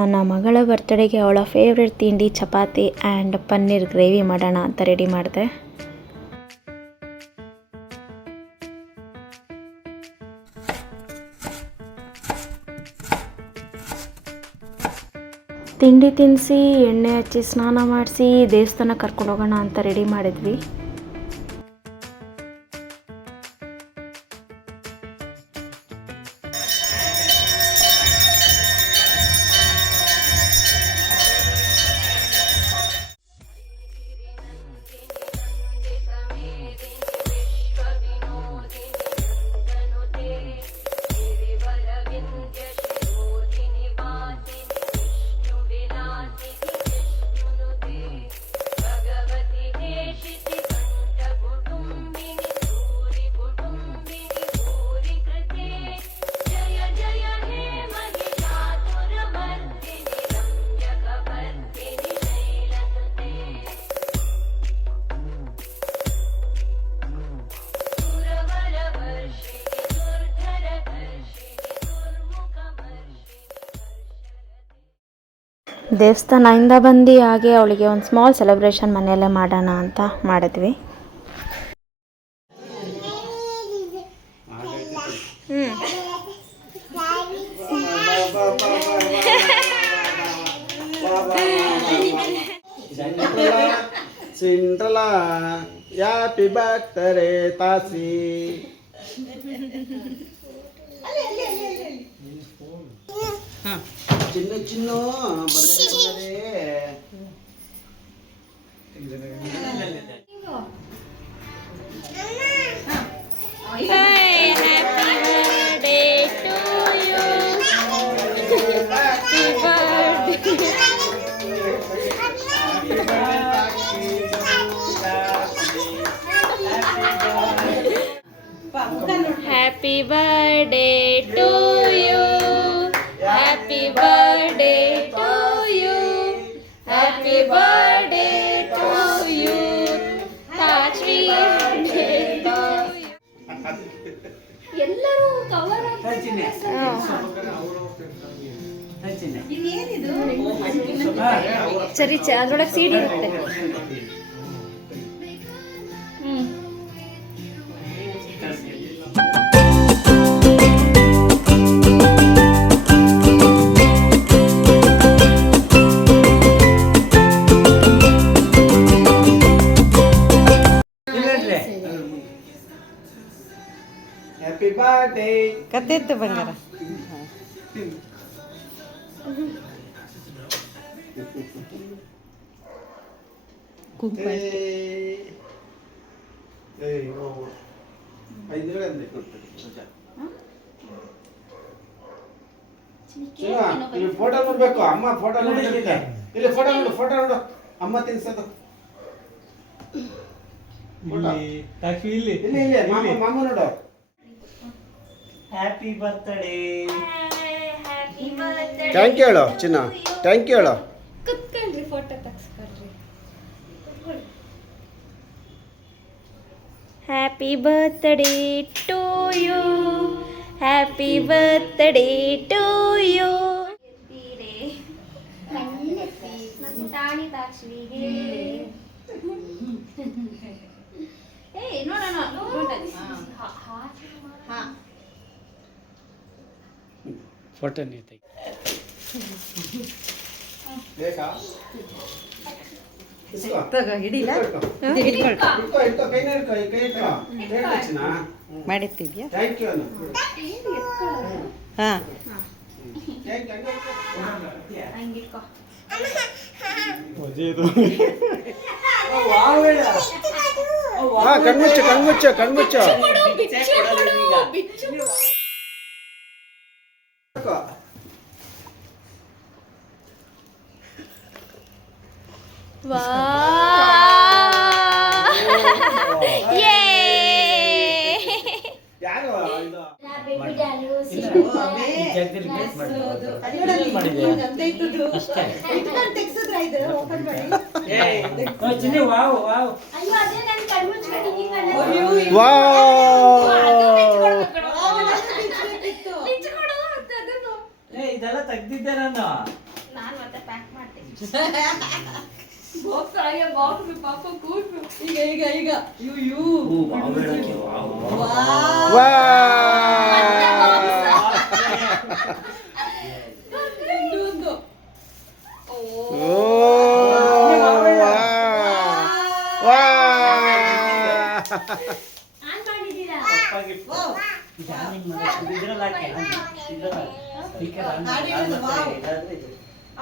ನನ್ನ ಮಗಳ ಬರ್ತ್ಡೇಗೆ ಅವಳ ಫೇವ್ರೆಟ್ ತಿಂಡಿ ಚಪಾತಿ ಆ್ಯಂಡ್ ಪನ್ನೀರ್ ಗ್ರೇವಿ ಮಾಡೋಣ ಅಂತ ರೆಡಿ ಮಾಡಿದೆ. ತಿಂಡಿ ತಿನ್ನಿಸಿ ಎಣ್ಣೆ ಹಚ್ಚಿ ಸ್ನಾನ ಮಾಡಿಸಿ ದೇವಸ್ಥಾನಕ್ಕೆ ಕರ್ಕೊಂಡು ಹೋಗೋಣ ಅಂತ ರೆಡಿ ಮಾಡಿದ್ವಿ. ದೇವಸ್ಥಾನದಿಂದ ಬಂದು ಹಾಗೆ ಅವಳಿಗೆ ಒಂದು ಸ್ಮಾಲ್ ಸೆಲೆಬ್ರೇಷನ್ ಮನೆಯಲ್ಲೇ ಮಾಡೋಣ ಅಂತ ಮಾಡಿದ್ವಿ. ಸಿಂಡ್ರಲಾ ಹ್ಯಾಪಿ ಬರ್ತ್ಡೇ ತಾಸಿ. Chinnu Chinnu Happy birthday to you. Happy birthday to you. Happy birthday to you. Happy birthday to you. ಎಲ್ಲರೂ ಕವರ್ ಸರಿ ಅದರೊಳಗೆ ಸೀಡಿ ಇರುತ್ತೆ. ಹ್ಯಾಪಿ ಬರ್ತ್ಡೇ ಕತ್ತೆತ್ತು ಬಂಗಾರ. ಫೋಟೋ ನೋಡ್ಬೇಕು. ಅಮ್ಮ ಫೋಟೋ ನೋಡಿ. ಇಲ್ಲಿ ಫೋಟೋ ನೋಡು, ಫೋಟೋ ನೋಡು. ಅಮ್ಮ ತಿನ್ಸೋದು ಇಲ್ಲಿ ಇಲ್ಲಿ ಮಾಮ ನೋಡು. Happy birthday. ಥ್ಯಾಂಕ್ ಯು ಹೇಳು ಚಿನ್ನ. ಥ್ಯಾಂಕ್ ಯು ಹೇಳು. ಕುತ್ಕೊಂಡ್ರಿ ಫೋಟೋ ತೆಗೆಸ್ಕೊಳ್ರಿ. Happy birthday to you. Happy birthday to you. ತಾಣಿ ತಾಕ್ಷಿಗೆ ನೋಡೋಣ ಫೋಟೋ ಮಾಡಿರ್ತಿದ್ಯಾ? ಕಣ್ಮುಚ್ಚು ಕಣ್ಮುಚ್ಚು ಕಣ್ಮುಚ್ಚು. ಇದೆಲ್ಲ ತೆಗ್ದಿದ್ದೆ ನಾನು. ಈಗ ಯು ವಾ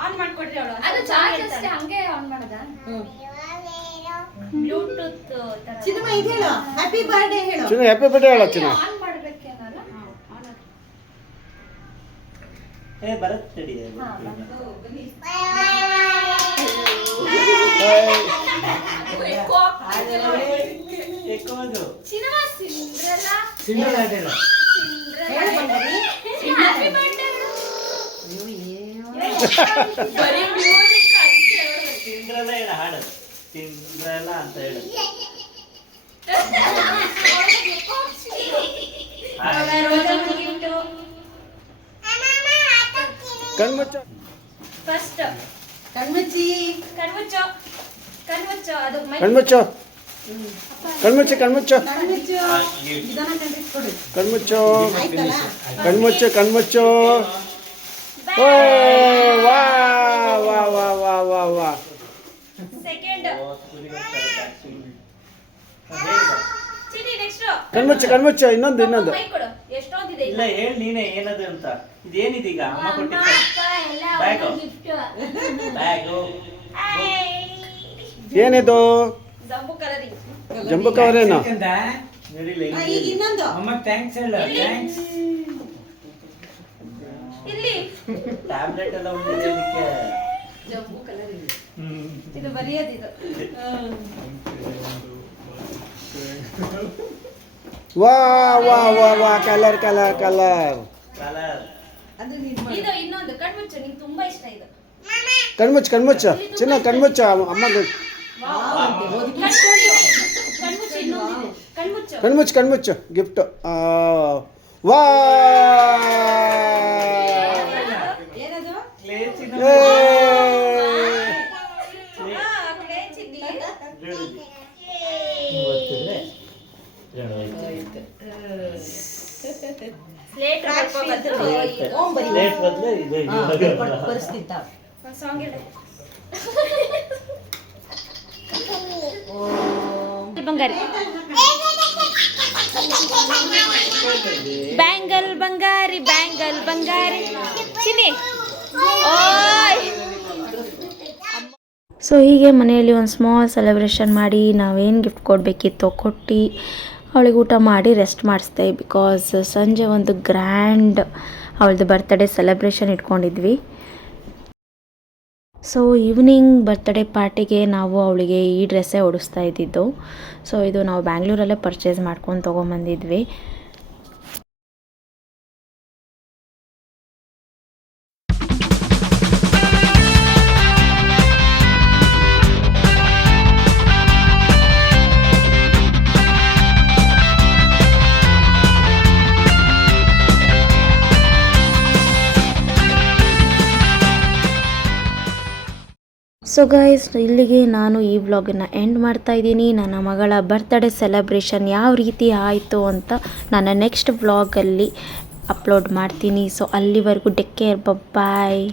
ಆನ್ ಮಾಡ್ಕೊಡ್ರಿ ಅವಳು ಅದು ಚಾರ್ಜ್ ಅಷ್ಟೇ ಹಂಗೆ ಆನ್ ಮಾಡದ ಬ್ಲೂಟೂತ್ ಚಿನ್ನಮ್ಮ ಇದು ಹೇಳು ಹ್ಯಾಪಿ ಬರ್ಡೇ ಹೇಳು ಚಿನ್ನ ಹ್ಯಾಪಿ ಬರ್ಡೇ ಹೇಳ ಚಿನ್ನ ಆನ್ ಮಾಡ್ಬೇಕೇನಲ್ಲ ಬರುತ್ತೆ ತಡಿ ಎಕ್ಕೋದು ಸಿನಿಮಾ ಸಿಂಡ್ರೆಲ್ಲಾ ಸಿಂಡ್ರೆಲ್ಲಾ ಹೇಳು ಹೇಳು ಬಂಗಾರಿ ಹ್ಯಾಪಿ ಬರ್ತ್ಡೇ ಬರೀ ಮ್ಯೂಸಿಕ್ ಸಿಂಡ್ರೆಲ್ಲಾ ಹೇಳು ಹಾಡು ಸಿಂಡ್ರೆಲ್ಲಾ ಅಂತ ಹೇಳು ಕಣ್ಮುಚ್ಚ ಫಸ್ಟ್ ಕಣ್ಮುಚ್ಚಿ ಕಣ್ಮುಚ್ಚು ಕಣ್ಮುಚ್ಚು ಅದು ಮೈ ಕಣ್ಮುಚ್ಚು ಕಣ್ಮುಚ್ಚು ಕಣ್ಮುಚ್ಚು ಕಣ್ಮುಚ್ಚು ನಿಧಾನ ಕಂಡಿಸ್ಕೊಡಿ ಕಣ್ಮುಚ್ಚು ಆಯ್ತಲ್ಲ ಕಣ್ಮುಚ್ಚು ಕಣ್ಮುಚ್ಚು ಓಯ್ ವಾ ವಾ ವಾ ವಾ ವಾ ವಾ ಸೆಕೆಂಡ್ ಚಿನಿ ನೆಕ್ಸ್ಟ್ ಕಣ್ಮುಚ್ಚು ಕಣ್ಮುಚ್ಚು ಇನ್ನೊಂದು ಇನ್ನೊಂದು ಮೈ ಕೊಡು ಎಷ್ಟೊಂದಿದೆ ಇಲ್ಲ ಹೇಳಿ ನೀನೇ ಏನದು ಅಂತ ಇದೇನಿದೀಗ ಅಮ್ಮ ಕೊಟ್ಟಿದ್ದ ಬ್ಯಾಗು ಬ್ಯಾಗು ಏನಿದು ಜಂಬು ಕಲರಿಂಗ್ ಜಂಬು ಕವರೇನು ನೋಡಿಲ್ಲ ಈಗ ಇನ್ನೊಂದು ಅಮ್ಮ ಥ್ಯಾಂಕ್ಸ್ ಹೇಳ ಥ್ಯಾಂಕ್ಸ್ ಇಲ್ಲಿ ಟ್ಯಾಬ್ಲೆಟ್ ಎಲ್ಲ ಉಂಟಿದೆ ಅದಕ್ಕೆ ಜಂಬು ಕಲರಿಂಗ್ ಇದು ಬರೆಯೋದಿದು ವಾ ವಾ ವಾ ವಾ ಕಲರ್ ಕಲರ್ ಕಲರ್ ಕಲರ್ ಅದು ನೀನು ಮಾಡು. ಇದು ಇನ್ನೊಂದು ಕಣ್ಮುಚ್ಚು ನಿಂಗೆ ತುಂಬಾ ಇಷ್ಟ ಇದು ಕಣ್ಮುಚ್ಚು ಕಣ್ಮುಚ್ಚು ಚಿನ್ನ ಕಣ್ಮುಚ್ಚು ಅಮ್ಮಗೆ ಕಣ್ಮುಚ್ಚು ಇನ್ನೊಂದಿದೆ ಕಣ್ಮುಚ್ಚು ಕಣ್ಮುಚ್ಚು ಕಣ್ಮುಚ್ಚು ಗಿಫ್ಟು ವಾ ಏನದು ಕ್ಲೇ ಚಿನ್ನ ಕ್ಲೇ ಚಿನ್ನಿ ಸ್ಲೇಟ್ ಓಂ ಬರಿ ಪ್ಲೇಟ್ ಬದಲು ಇದು ಪರಿಸ್ಥಿತ ಸಾಂಗ್ ಹೇಳಿ ಬಂಗಾರಿ ಬ್ಯಾಂಗಲ್ ಬಂಗಾರಿ ಬ್ಯಾಂಗಲ್ ಬಂಗಾರಿ ಚಿನ್ನಿ ಓಯ್ ಸೊ ಹೀಗೆ ಮನೆಯಲ್ಲಿ ಒಂದು ಸ್ಮಾಲ್ ಸೆಲೆಬ್ರೇಷನ್ ಮಾಡಿ ನಾವೇನು ಗಿಫ್ಟ್ ಕೊಡಬೇಕಿತ್ತೋ ಕೊಟ್ಟು ಅವಳಿಗೆ ಊಟ ಮಾಡಿ ರೆಸ್ಟ್ ಮಾಡಿಸ್ದೆ ಬಿಕಾಸ್ ಸಂಜೆ ಒಂದು ಗ್ರ್ಯಾಂಡ್ ಅವಳದು ಬರ್ತ್ಡೇ ಸೆಲೆಬ್ರೇಷನ್ ಇಟ್ಕೊಂಡಿದ್ವಿ. ಸೊ ಈವ್ನಿಂಗ್ ಬರ್ತ್ಡೇ ಪಾರ್ಟಿಗೆ ನಾವು ಅವಳಿಗೆ ಈ ಡ್ರೆಸ್ಸೇ ಉಡಿಸ್ತಾ ಇದ್ದಿದ್ದು. ಸೊ ಇದು ನಾವು ಬ್ಯಾಂಗ್ಳೂರಲ್ಲೇ ಪರ್ಚೇಸ್ ಮಾಡ್ಕೊಂಡು ತೊಗೊಂಬಂದಿದ್ವಿ. ಸೊ ಗೈಸ್, ಇಲ್ಲಿಗೆ ನಾನು ಈ ವ್ಲಾಗನ್ನು ಎಂಡ್ ಮಾಡ್ತಾ ಇದ್ದೀನಿ. ನನ್ನ ಮಗಳ ಬರ್ತ್ಡೇ ಸೆಲೆಬ್ರೇಷನ್ ಯಾವ ರೀತಿ ಆಯಿತು ಅಂತ ನಾನು ನೆಕ್ಸ್ಟ್ ವ್ಲಾಗಲ್ಲಿ ಅಪ್ಲೋಡ್ ಮಾಡ್ತೀನಿ. ಸೊ ಅಲ್ಲಿವರೆಗೂ ಟೇಕ್ ಕೇರ್, ಬಾಯ್.